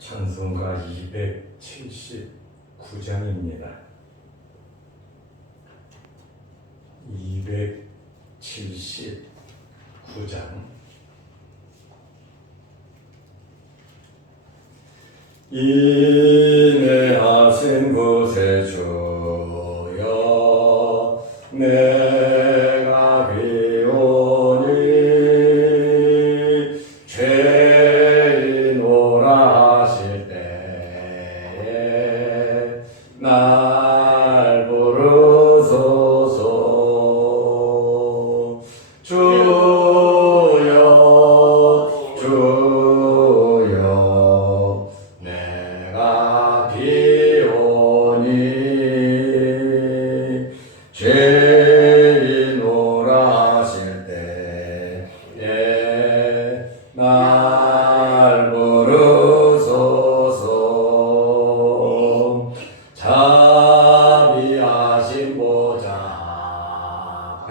찬송가 279장입니다. 279장. 인내하신 곳에 주여 내가 비오니 죄인오라 하실 때에 날 부르소서. 주여 주여 내가 비오니 죄인오라 하실 때에 날 부르소서. 자비하신 보좌 앞에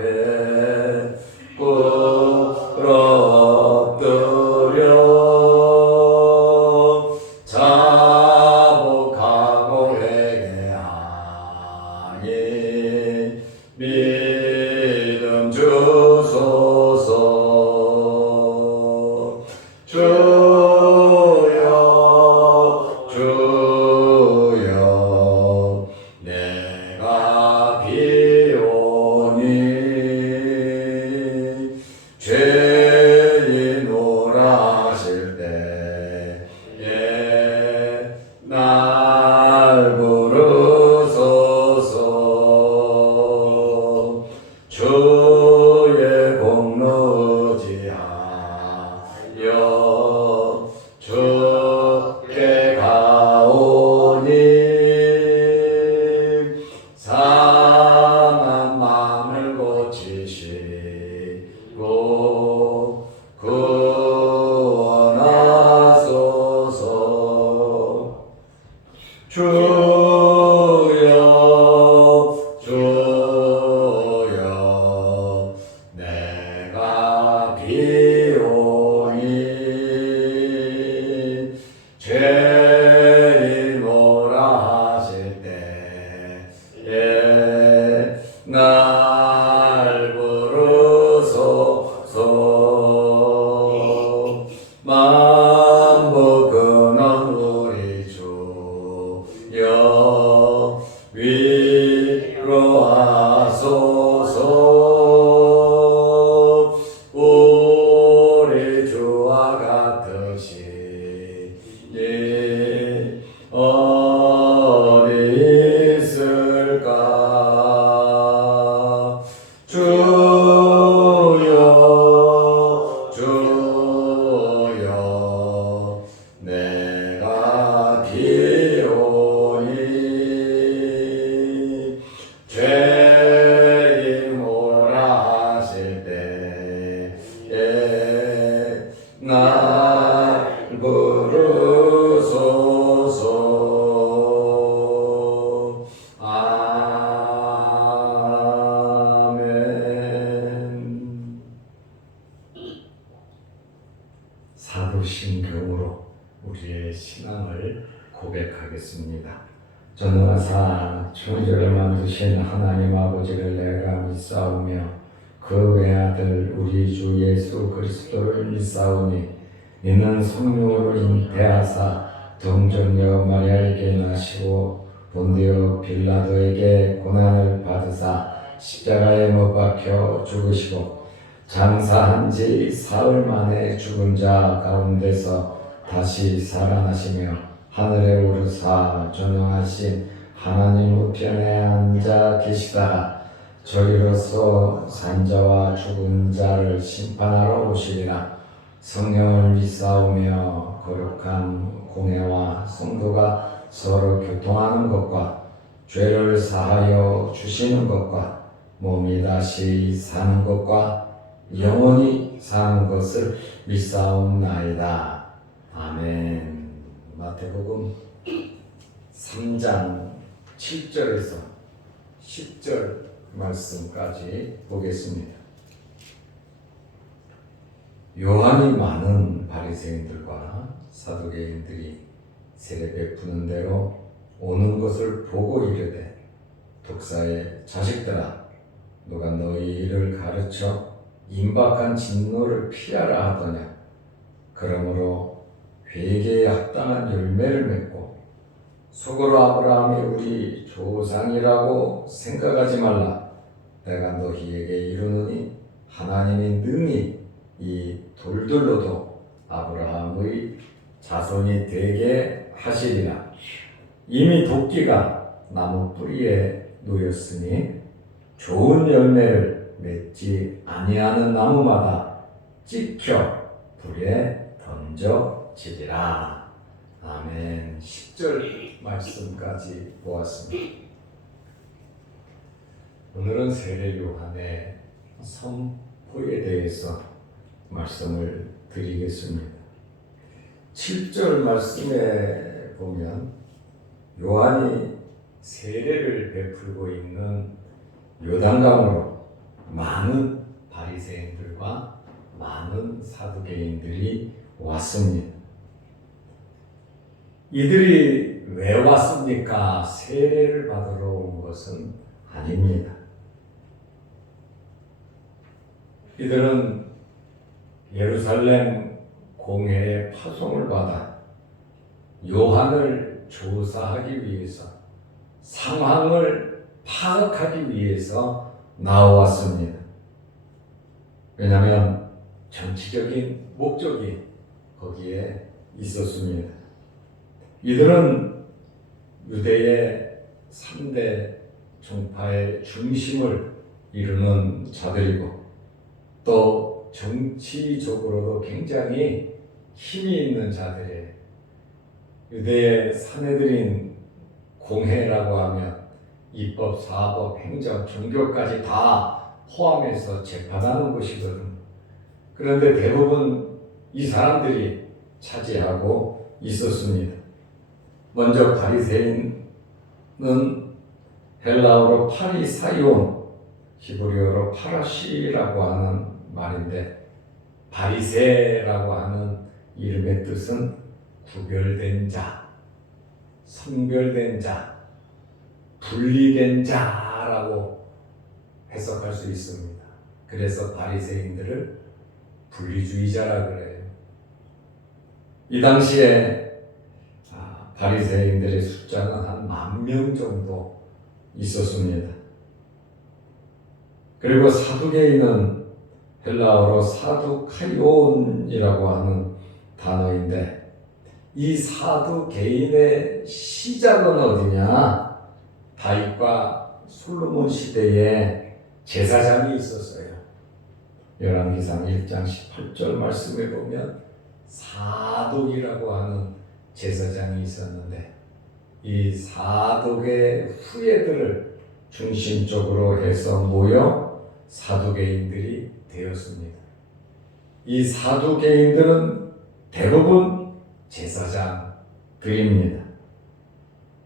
엎드려 자복하고 회개하니 믿음 주소서. 주여 주여 내가 비오니 죄인오라 하실 때에 날 부르소서. 주의 공로 의지하여 주께 가오니 상한 마음을 고치시고 구원하소서. 주여 주여 내가 비오니 죄인오라 하실 때에 날 부르소서. 만복 근원 우리 주여 위로하소서. 우리 주와 같으시니 어디 있을까. 주여 주여 내가 비오니 죄인오라 하실 때에 날 부르소서. 아멘. 사도신경으로 우리의 신앙을 고백하겠습니다. 전능하사 천지를 만드신 하나님 아버지를 내가 믿사오며 그 외아들 우리 주 예수 그리스도를 믿사오니 이는 성령으로 잉태하사 동정녀 마리아에게 나시고 본디오 빌라도에게 고난을 받으사 십자가에 못 박혀 죽으시고 장사한 지 사흘 만에 죽은 자 가운데서 다시 살아나시며 하늘에 오르사 전능하신 하나님 우편에 앉아 계시다가 저리로서 산자와 죽은 자를 심판하러 오시리라. 성령을 믿사오며 거룩한 공회와 성도가 서로 교통하는 것과 죄를 사하여 주시는 것과 몸이 다시 사는 것과 영원히 사는 것을 믿사옵나이다. 아멘. 마태복음 3장 7절에서 10절 말씀까지 보겠습니다. 요한이 많은 바리새인들과 사두개인들이 세례 베푸는 대로 오는 것을 보고 이르되 독사의 자식들아 누가 너희를 가르쳐 임박한 진노를 피하라 하더냐. 그러므로 회개에 합당한 열매를 맺고 속으로 아브라함이 우리 조상이라고 생각하지 말라. 내가 너희에게 이르노니 하나님이 능히 이 돌들로도 아브라함의 자손이 되게 하시리라. 이미 도끼가 나무 뿌리에 놓였으니 좋은 열매를 맺지 아니하는 나무마다 찍혀 불에 던져지리라. 아멘. 10절 말씀까지 보았습니다. 오늘은 세례 요한의 선포에 대해서 말씀을 드리겠습니다. 7절 말씀에 보면 요한이 세례를 베풀고 있는 요단강으로 많은 바리새인들과 많은 사두개인들이 왔습니다. 이들이 왜 왔습니까? 세례를 받으러 온 것은 아닙니다. 이들은 예루살렘 공회의 파송을 받아 요한을 조사하기 위해서, 상황을 파악하기 위해서 나왔습니다. 왜냐하면 정치적인 목적이 거기에 있었습니다. 이들은 유대의 3대 종파의 중심을 이루는 자들이고 또 정치적으로도 굉장히 힘이 있는 자들이에요. 유대의 사내들인 공회라고 하면 입법, 사법, 행정, 종교까지 다 포함해서 재판하는 곳이거든. 그런데 대부분 이 사람들이 차지하고 있었습니다. 먼저 바리새인은 헬라어로 파리사이온, 히브리어로 파라시라고 하는 말인데 바리새라고 하는 이름의 뜻은 구별된 자, 성별된 자, 분리된 자라고 해석할 수 있습니다. 그래서 바리새인들을 분리주의자라 그래요. 이 당시에 바리새인들의 숫자는 한 10,000명 정도 있었습니다. 그리고 사두개인은 헬라어로 사두카이온이라고 하는 단어인데 이 사두개인의 시작은 어디냐? 다윗과 솔로몬 시대에 제사장이 있었어요. 열왕기상 1장 18절 말씀에 보면 사독이라고 하는 제사장이 있었는데 이 사독의 후예들을 중심적으로 해서 모여 사두개인들이 되었습니다. 이 사두개인들은 대부분 제사장들입니다.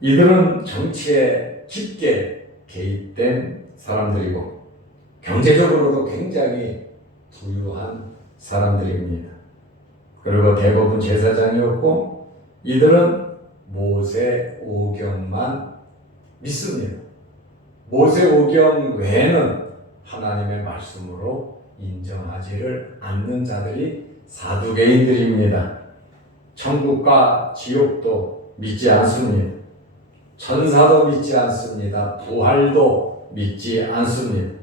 이들은 정치에 깊게 개입된 사람들이고 경제적으로도 굉장히 부유한 사람들입니다. 그리고 대부분 제사장이었고 이들은 모세 오경만 믿습니다. 모세 오경 외에는 하나님의 말씀으로 인정하지를 않는 자들이 사두개인들입니다. 천국과 지옥도 믿지 않습니다. 천사도 믿지 않습니다. 부활도 믿지 않습니다.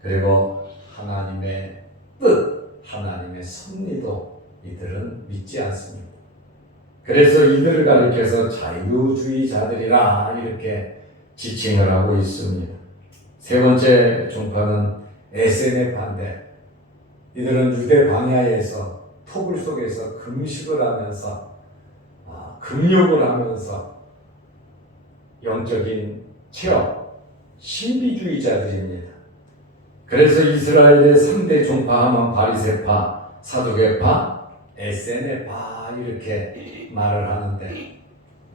그리고 하나님의 뜻, 하나님의 섭리도 이들은 믿지 않습니다. 그래서 이들을 가리켜서 자유주의자들이라 이렇게 지칭을 하고 있습니다. 세 번째 종파는 에세네파인데 이들은 유대 광야에서 토굴 속에서 금식을 하면서 금욕을 하면서 영적인 체험, 신비주의자들입니다. 그래서 이스라엘의 3대 종파하면 바리새파, 사두개파, 에세네파 이렇게 말을 하는데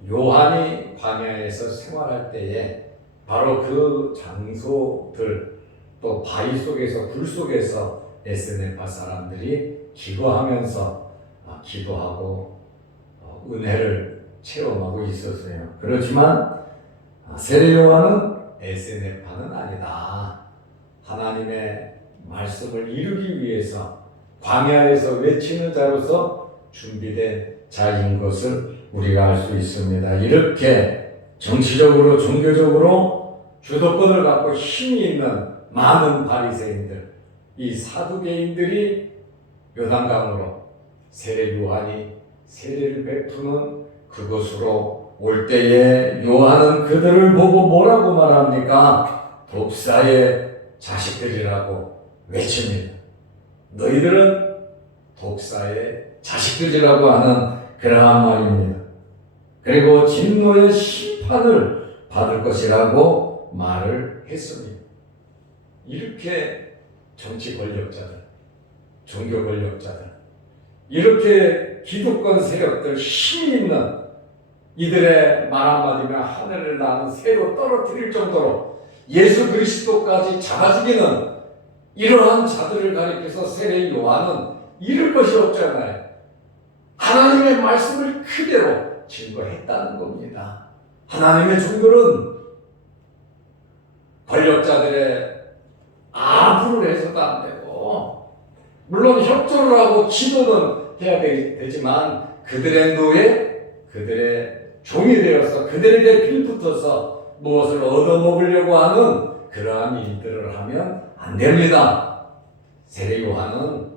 요한이 광야에서 생활할 때에 바로 그 장소들 또 바위 속에서 불 속에서 에세네파 사람들이 기도하면서 기도하고 은혜를 체험하고 있었어요. 그렇지만 세례 요한은 SNF파는 아니다. 하나님의 말씀을 이루기 위해서 광야에서 외치는 자로서 준비된 자인 것을 우리가 알 수 있습니다. 이렇게 정치적으로 종교적으로 주도권을 갖고 힘이 있는 많은 바리새인들, 이 사두개인들이 요단강으로 세례 요한이 세례를 베푸는 그곳으로 올 때에 요한은 그들을 보고 뭐라고 말합니까? 독사의 자식들이라고 외칩니다. 너희들은 독사의 자식들이라고 하는 그러한 말입니다. 그리고 진노의 심판을 받을 것이라고 말을 했습니다. 이렇게 정치 권력자들, 종교 권력자들, 이렇게 기득권 세력들, 힘이 있는 이들의 말 한마디면 하늘을 나는 새로 떨어뜨릴 정도로 예수 그리스도까지 잡아주기는 이러한 자들을 가리켜서 세례 요한은 이럴 것이 없잖아요. 하나님의 말씀을 그대로 증거했다는 겁니다. 하나님의 종교는 권력자들의 아부를 해서도 안 되고, 물론 협조를 하고 기도는 해야 되지만 그들의 노예, 그들의 종이 되어서 그들에게 빌붙어서 무엇을 얻어먹으려고 하는 그러한 일들을 하면 안 됩니다. 세례 요한은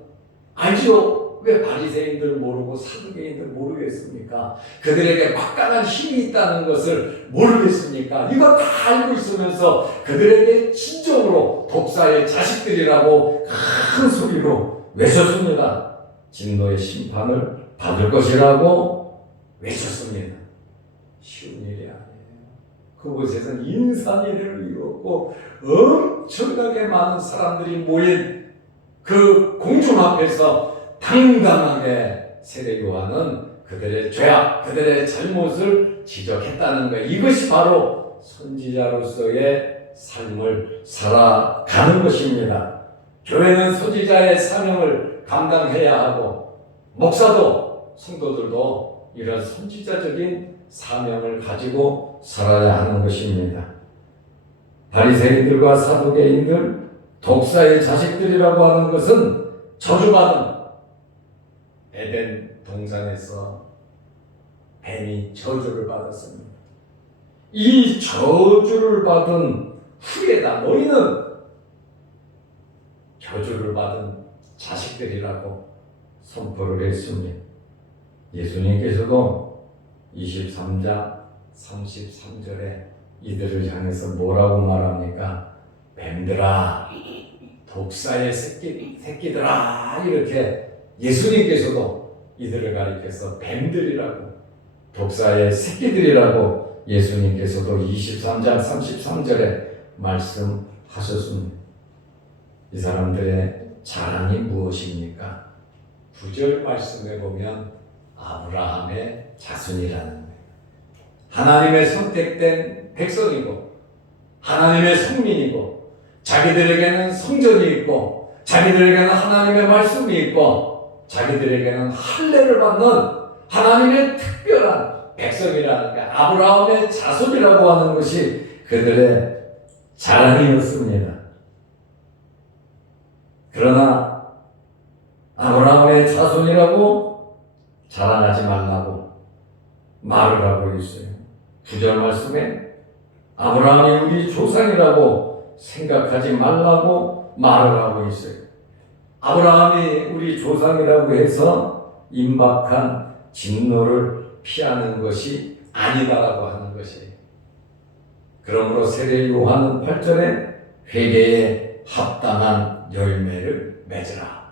알죠? 왜 바리새인들을 모르고 사두개인들 모르겠습니까? 그들에게 막강한 힘이 있다는 것을 모르겠습니까? 이거 다 알고 있으면서 그들에게 진정으로 독사의 자식들이라고 큰 소리로 외쳤습니다. 진노의 심판을 받을 것이라고 외쳤습니다. 쉬운 일이 아니에요. 그곳에서는 인산이를 이뤘고 엄청나게 많은 사람들이 모인 그 공중 앞에서 당당하게 세례 요한은 그들의 죄악, 그들의 잘못을 지적했다는 거예요. 이것이 바로 선지자로서의 삶을 살아가는 것입니다. 교회는 선지자의 사명을 감당해야 하고, 목사도 성도들도 이런 선지자적인 사명을 가지고 살아야 하는 것입니다. 바리새인들과 사두개인들, 독사의 자식들이라고 하는 것은 저주받은 에덴 동산에서 뱀이 저주를 받았습니다. 이 저주를 받은 후에다 너희는 저주를 받은 자식들이라고 선포를 했습니다. 예수님께서도 23장 33절에 이들을 향해서 뭐라고 말합니까? 뱀들아, 독사의 새끼들아, 이렇게 예수님께서도 이들을 가리켜서 뱀들이라고, 독사의 새끼들이라고 예수님께서도 23장 33절에 말씀하셨습니다. 이 사람들의 자랑이 무엇입니까? 9절 말씀에 보면 아브라함의 자손이라는 거예요. 하나님의 선택된 백성이고 하나님의 성민이고 자기들에게는 성전이 있고 자기들에게는 하나님의 말씀이 있고 자기들에게는 할례를 받는 하나님의 특별한 백성이라는 게 아브라함의 자손이라고 하는 것이 그들의 자랑이었습니다. 그러나 아브라함의 자손이라고 자랑하지 말라고 말을 하고 있어요. 9절 말씀에 아브라함이 우리 조상이라고 생각하지 말라고 말을 하고 있어요. 아브라함이 우리 조상이라고 해서 임박한 진노를 피하는 것이 아니다라고 하는 것이에요. 그러므로 세례 요한은 8절에 회개에 합당한 열매를 맺으라.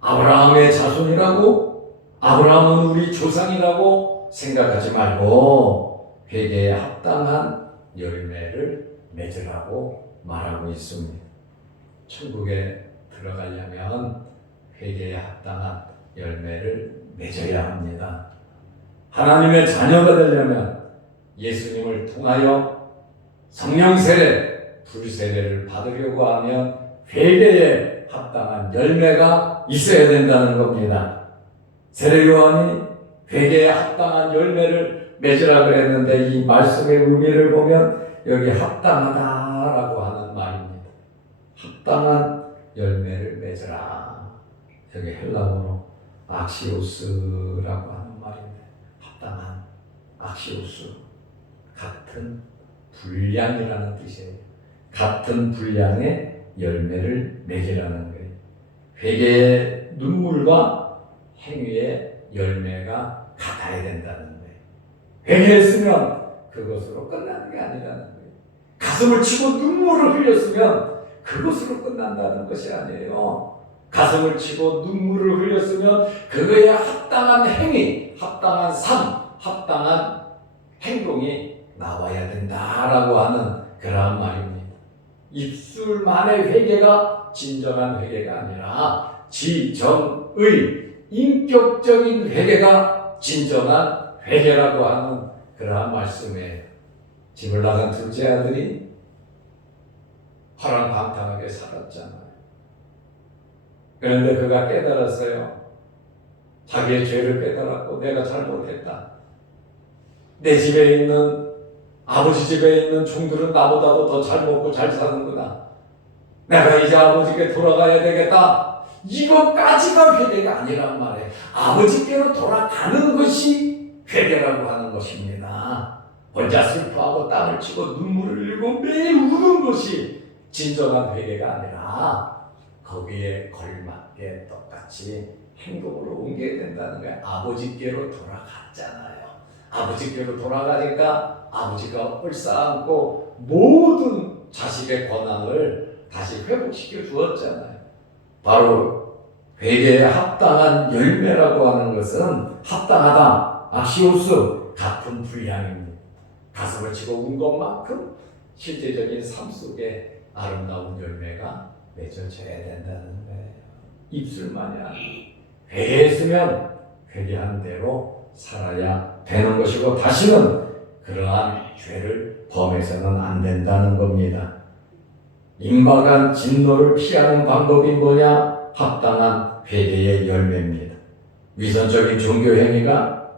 아브라함의 자손이라고, 아브라함은 우리 조상이라고 생각하지 말고 회개에 합당한 열매를 맺으라고 말하고 있습니다. 천국에 들어가려면 회개에 합당한 열매를 맺어야 합니다. 하나님의 자녀가 되려면 예수님을 통하여 성령 세례, 불세례를 받으려고 하면 회개에 합당한 열매가 있어야 된다는 겁니다. 세례 요한이 회개에 합당한 열매를 맺으라 그랬는데 이 말씀의 의미를 보면 여기 합당하다라고 하는 말입니다. 합당한 열매를 맺으라. 여기 헬라어로 악시오스라고 하는 말인데 합당한 악시오스 같은 분량이라는 뜻이에요. 같은 분량의 열매를 맺으라는 거예요. 회개의 눈물과 행위의 열매가 같아야 된다는 거예요. 회개했으면 그것으로 끝나는 게 아니라는 거예요. 가슴을 치고 눈물을 흘렸으면 그것으로 끝난다는 것이 아니에요. 가슴을 치고 눈물을 흘렸으면 그거에 합당한 행위, 합당한 삶, 합당한 행동이 나와야 된다라고 하는 그러한 말입니다. 입술만의 회개가 진정한 회개가 아니라 지정의 인격적인 회개가 진정한 회개라고 하는 그러한 말씀이에요. 집을 나간 둘째 아들이 허랑방탕하게 살았잖아요. 그런데 그가 깨달았어요. 자기의 죄를 깨달았고 내가 잘못했다. 내 집에 있는 아버지 집에 있는 종들은 나보다도 더 잘 먹고 잘 사는구나. 내가 이제 아버지께 돌아가야 되겠다. 이것까지가 회개가 아니란 말이에요. 아버지께로 돌아가는 것이 회개라고 하는 것입니다. 혼자 슬퍼하고 땀을 치고 눈물을 흘리고 매일 우는 것이 진정한 회개가 아니라 거기에 걸맞게 똑같이 행동으로 옮겨야 된다는 거예요. 아버지께로 돌아갔잖아요. 아버지께로 돌아가니까 아버지가 뿔싸안고 모든 자식의 권한을 다시 회복시켜 주었잖아요. 바로 회개에 합당한 열매라고 하는 것은 합당하다, 악시오스 같은 분량입니다. 가슴을 치고 운 것만큼 실제적인 삶 속에 아름다운 열매가 맺어져야 된다는 거예요. 입술만이 아니라 회개했으면 회개한 대로 살아야 되는 것이고 다시는 그러한 죄를 범해서는 안 된다는 겁니다. 임박한 진노를 피하는 방법이 뭐냐? 합당한 회개의 열매입니다. 위선적인 종교 행위가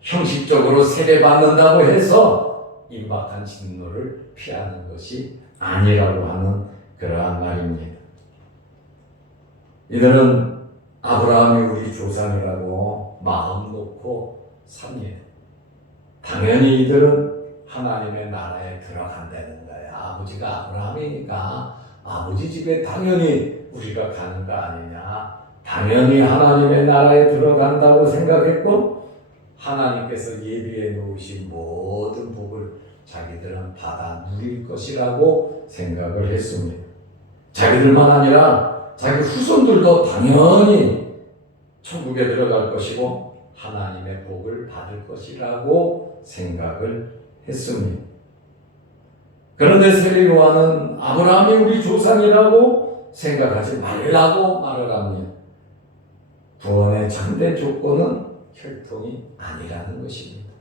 형식적으로 세례받는다고 해서 임박한 진노를 피하는 것이 아니라고 하는 그러한 말입니다. 이들은 아브라함이 우리 조상이라고 마음 놓고 삽니다. 당연히 이들은 하나님의 나라에 들어간다는 거예요. 아버지가 아브라함이니까 아버지 집에 당연히 우리가 가는 거 아니냐. 당연히 하나님의 나라에 들어간다고 생각했고 하나님께서 예비해 놓으신 모든 복을 자기들은 받아 누릴 것이라고 생각을 했습니다. 자기들만 아니라 자기 후손들도 당연히 천국에 들어갈 것이고 하나님의 복을 받을 것이라고 생각을 했습니다. 그런데 세례 요한은 아브라함이 우리 조상이라고 생각하지 말라고 말을 합니다. 구원의 참된 조건은 혈통이 아니라는 것입니다.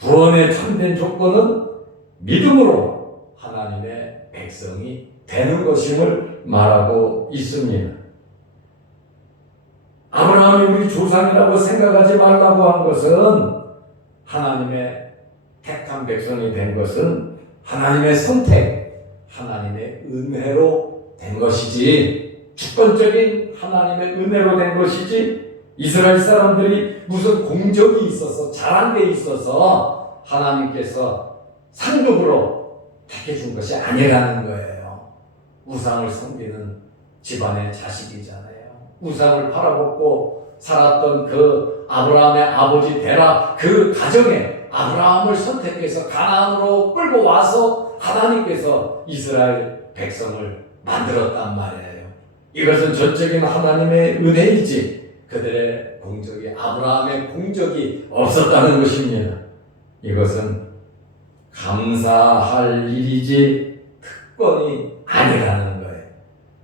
구원의 참된 조건은 믿음으로 하나님의 백성이 되는 것임을 말하고 있습니다. 아브라함이 우리 조상이라고 생각하지 말라고 한 것은 하나님의 택한 백성이 된 것은 하나님의 선택, 하나님의 은혜로 된 것이지 주권적인 하나님의 은혜로 된 것이지 이스라엘 사람들이 무슨 공적이 있어서 잘한 게 있어서 하나님께서 상급으로 택해준 것이 아니라는 거예요. 우상을 섬기는 집안의 자식이잖아요. 우상을 팔아먹고 살았던 그 아브라함의 아버지 데라 그 가정에 아브라함을 선택해서 가나안으로 끌고 와서 하나님께서 이스라엘 백성을 만들었단 말이에요. 이것은 전적인 하나님의 은혜이지 그들의 공적이 아브라함의 공적이 없었다는 것입니다. 이것은 감사할 일이지 특권이 아니라는 거예요.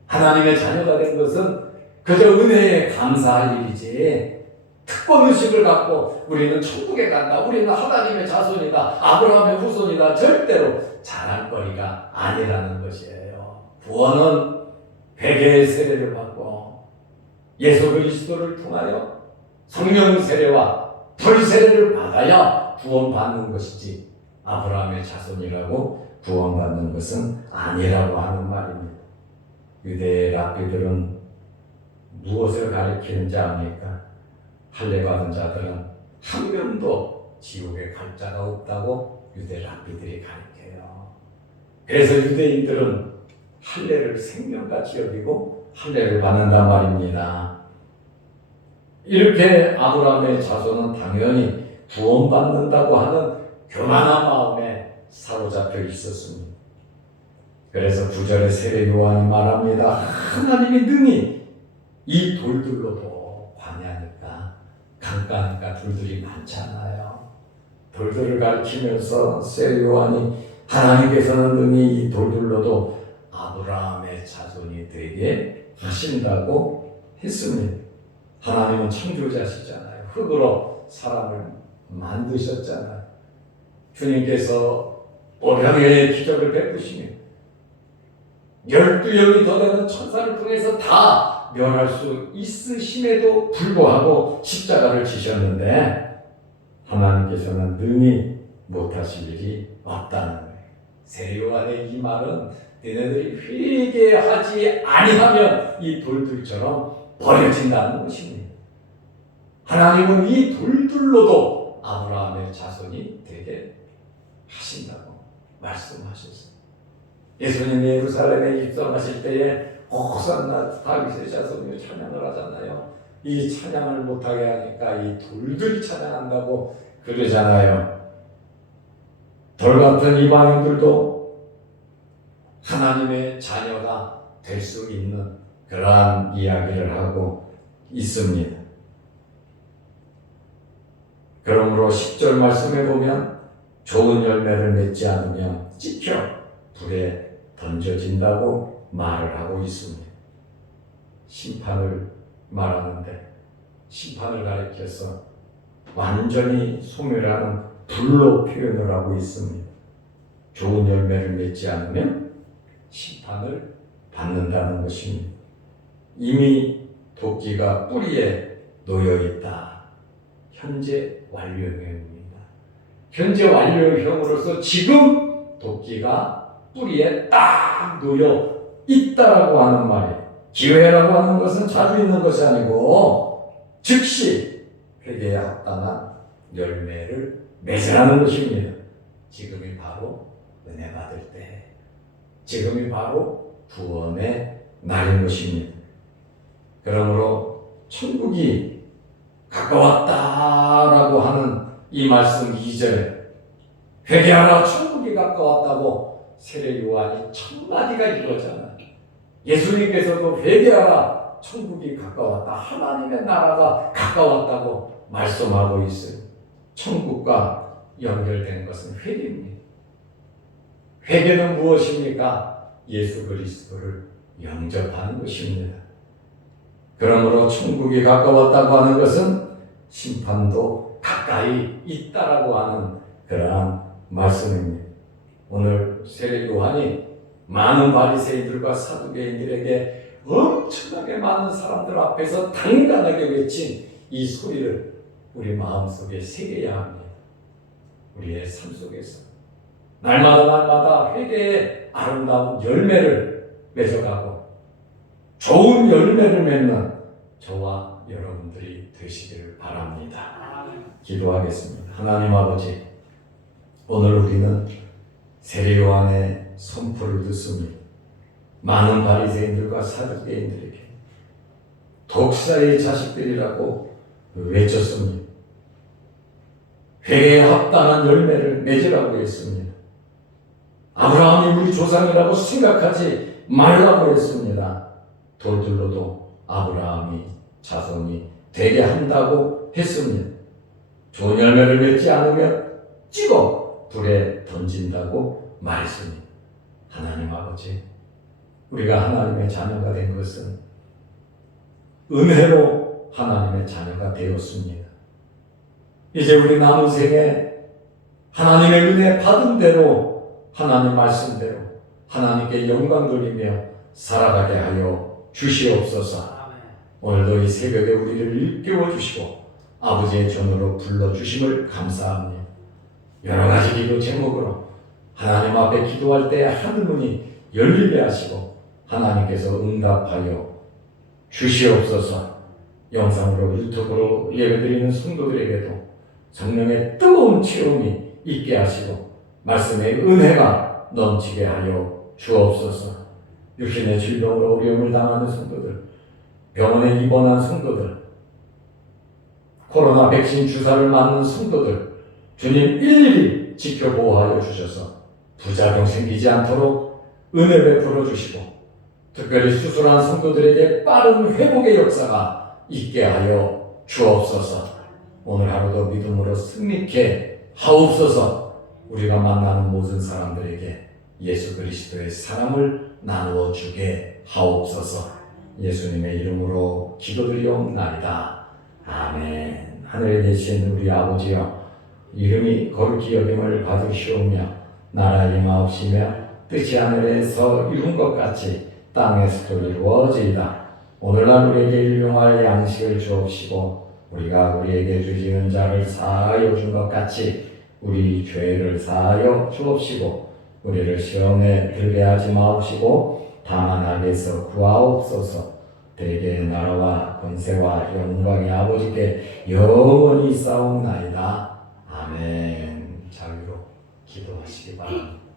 하나님의 자녀가 된 것은 그저 은혜에 감사할 일이지 특권의식을 갖고 우리는 천국에 간다, 우리는 하나님의 자손이다, 아브라함의 후손이다 절대로 자랑거리가 아니라는 것이에요. 구원은 회개의 세례를 받고 예수 그리스도를 통하여 성령 세례와 불 세례를 받아야 구원받는 것이지 아브라함의 자손이라고 구원받는 것은 아니라고 하는 말입니다. 유대 랍비들은 무엇을 가리키는지 압니까? 할례받은 자들은 한 명도 지옥에 갈 자가 없다고 유대 랍비들이 가리켜요. 그래서 유대인들은 할례를 생명같이 여기고 할례를 받는단 말입니다. 이렇게 아브라함의 자손은 당연히 구원받는다고 하는 교만한 마음에 사로잡혀 있었습니다. 그래서 9절에 세례 요한이 말합니다. 하나님이 능히 이 돌들로도 관야니까 강가니까 돌들이 많잖아요. 돌들을 가리키면서 세례 요한이 하나님께서는 능히 이 돌들로도 아브라함의 자손이 되게 하신다고 했습니다. 하나님은 창조자시잖아요. 흙으로 사람을 만드셨잖아요. 주님께서 오병의 기적을 베푸시며 12영이 더 되는 천사를 통해서 다 멸할 수 있으심에도 불구하고 십자가를 지셨는데 하나님께서는 능히 못하실 일이 없다는 거예요. 세례 요한의 이 말은 너희들이 회개하지 아니하면 이 돌들처럼 버려진다는 것입니다. 하나님은 이 돌들로도 아브라함의 자손이 되게 하신다고 말씀하셨어요. 예수님이 예루살렘에 입성하실 때에 호산나 다윗의 자손이 찬양을 하잖아요. 이 찬양을 못하게 하니까 이 돌들이 찬양한다고 그러잖아요. 돌 같은 이방인들도 하나님의 자녀가 될 수 있는 그러한 이야기를 하고 있습니다. 그러므로 10절 말씀에 보면 좋은 열매를 맺지 않으면 찢겨 불에 던져진다고 말을 하고 있습니다. 심판을 말하는데 심판을 가리켜서 완전히 소멸하는 불로 표현을 하고 있습니다. 좋은 열매를 맺지 않으면 심판을 받는다는 것입니다. 이미 도끼가 뿌리에 놓여있다. 현재 완료형입니다. 현재 완료형으로서 지금 도끼가 뿌리에 딱 놓여 있다라고 하는 말이에요. 기회라고 하는 것은 자주 있는 것이 아니고 즉시 회개에 합당한 열매를 맺으라는 것입니다. 지금이 바로 은혜 받을 때, 지금이 바로 구원의 날인 것입니다. 그러므로 천국이 가까웠다라고 하는 이 말씀 2절에 회개하라 천국이 가까웠다고 세례 요한이 첫 마디가 이거잖아요. 예수님께서도 회개하라 천국이 가까웠다, 하나님의 나라가 가까웠다고 말씀하고 있어요. 천국과 연결된 것은 회개입니다. 회개는 무엇입니까? 예수 그리스도를 영접하는 것입니다. 그러므로 천국이 가까웠다고 하는 것은 심판도 가까이 있다라고 하는 그러한 말씀입니다. 오늘 세례 요한이 많은 바리새인들과 사두개인들에게 엄청나게 많은 사람들 앞에서 당당하게 외친 이 소리를 우리 마음속에 새겨야 합니다. 우리의 삶 속에서 날마다 회개의 아름다운 열매를 맺어가고 좋은 열매를 맺는 저와 여러분들이 되시기를 바랍니다. 기도하겠습니다. 하나님 아버지, 오늘 우리는 세례 요한의 선포를 듣습니다. 많은 바리새인들과 사두개인들에게 독사의 자식들이라고 외쳤습니다. 회개에 합당한 열매를 맺으라고 했습니다. 아브라함이 우리 조상이라고 생각하지 말라고 했습니다. 돌들로도 아브라함이 자손이 되게 한다고 했습니다. 좋은 열매를 맺지 않으면 찍어 불에 던진다고 말했습니다. 하나님 아버지, 우리가 하나님의 자녀가 된 것은 은혜로 하나님의 자녀가 되었습니다. 이제 우리 남은 생에 하나님의 은혜 받은 대로 하나님 말씀대로 하나님께 영광 돌리며 살아가게 하여 주시옵소서. 오늘도 이 새벽에 우리를 일깨워 주시고 아버지의 전으로 불러주심을 감사합니다. 여러 가지 기도 제목으로 하나님 앞에 기도할 때 하늘문이 열리게 하시고 하나님께서 응답하여 주시옵소서. 영상으로 유튜브로 예배드리는 성도들에게도 성령의 뜨거운 체험이 있게 하시고 말씀의 은혜가 넘치게 하여 주옵소서. 육신의 질병으로 어려움을 당하는 성도들, 병원에 입원한 성도들, 코로나 백신 주사를 맞는 성도들, 주님 일일이 지켜 보호하여 주셔서 부작용 생기지 않도록 은혜 베풀어 주시고 특별히 수술한 성도들에게 빠른 회복의 역사가 있게 하여 주옵소서. 오늘 하루도 믿음으로 승리케 하옵소서. 우리가 만나는 모든 사람들에게 예수 그리스도의 사랑을 나누어 주게 하옵소서. 예수님의 이름으로 기도드리옵나이다. 아멘. 하늘에 계신 우리 아버지여, 이름이 거룩히 여김을 받으시오며 나라 임하옵시며 뜻이 하늘에서 이룬 것 같이 땅에서도 이루어지이다. 오늘날 우리에게 일용할 양식을 주옵시고 우리가 우리에게 주지는 자를 사하여 준 것 같이 우리 죄를 사하여 주옵시고 우리를 시험에 들게 하지 마옵시고 다만 악에서 구하옵소서. 대개의 나라와 권세와 영광의 아버지께 영원히 싸움나이다. 아멘. 자유로 기도하시기 바랍니다.